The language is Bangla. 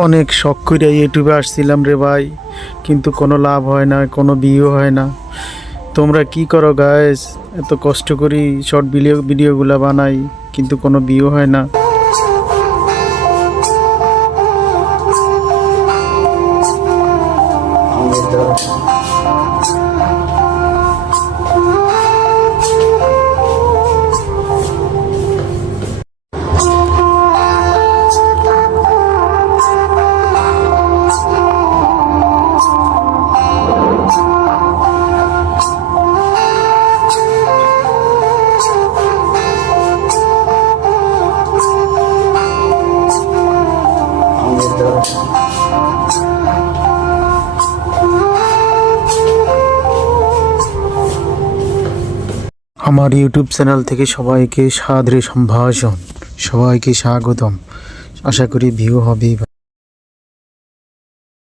অনেক শখ করে ইউটিউবে আসছিলাম রে ভাই, কিন্তু কোনো লাভ হয় না, কোনো ভিউ হয় না। তোমরা কি করো গাইস? এত কষ্ট করি শর্ট ভিডিওগুলো বানাই, কিন্তু কোনো ভিউ হয় না। আমার ইউটিউব চ্যানেল থেকে সবাইকে সাদরে সম্ভাষণ, সবাইকে স্বাগতম। আশা করি ভিউ হবে।